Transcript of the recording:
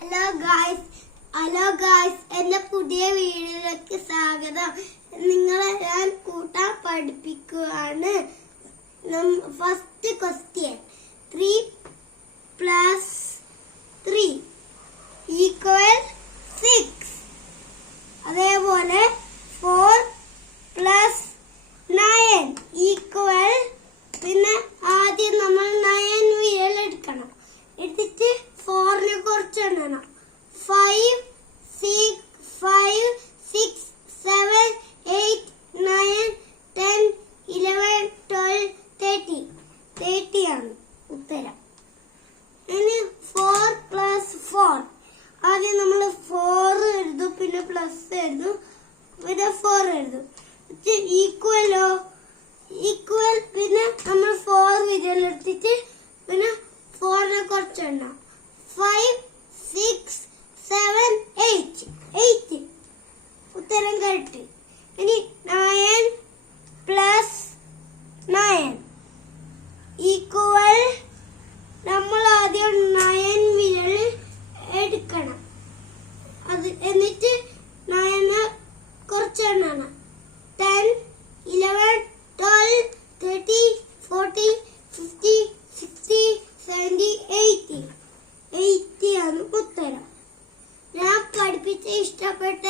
Hello guys. Hello guys. എന്റെ പുതിയ വീഡിയോയിലേക്ക് സ്വാഗതം. നിങ്ങളെ ഞാൻ കൂട്ടാൻ പഠിപ്പിക്കുകയാണ് first question three plus three equal six അതേപോലെ ഫോർ പ്ലസ് നയൻ ഈക്വൽ പിന്നെ ആദ്യം നമ്മൾ നയൻ വിരൽ എടുക്കണം എടുത്തിട്ട് ഫോറിനെ കുറച്ച് എണ്ണണം five six five six seven eight nine ten eleven twelve thirteen thirteen ആണ് ഉത്തരം ഇനി ഫോർ പ്ലസ് ഫോർ ആദ്യം നമ്മൾ ഫോർ എഴുതും പിന്നെ പ്ലസ് എഴുതും പിന്നെ ഫോർ എഴുതും ഈക്വലോ ഈക്വൽ പിന്നെ നമ്മൾ ഫോർ വിരലെടുത്തിട്ട് പിന്നെ ഫോറിനെ കുറച്ച് എണ്ണാം. Five six seven eight eight ഉത്തരം കറക്റ്റ് esta parte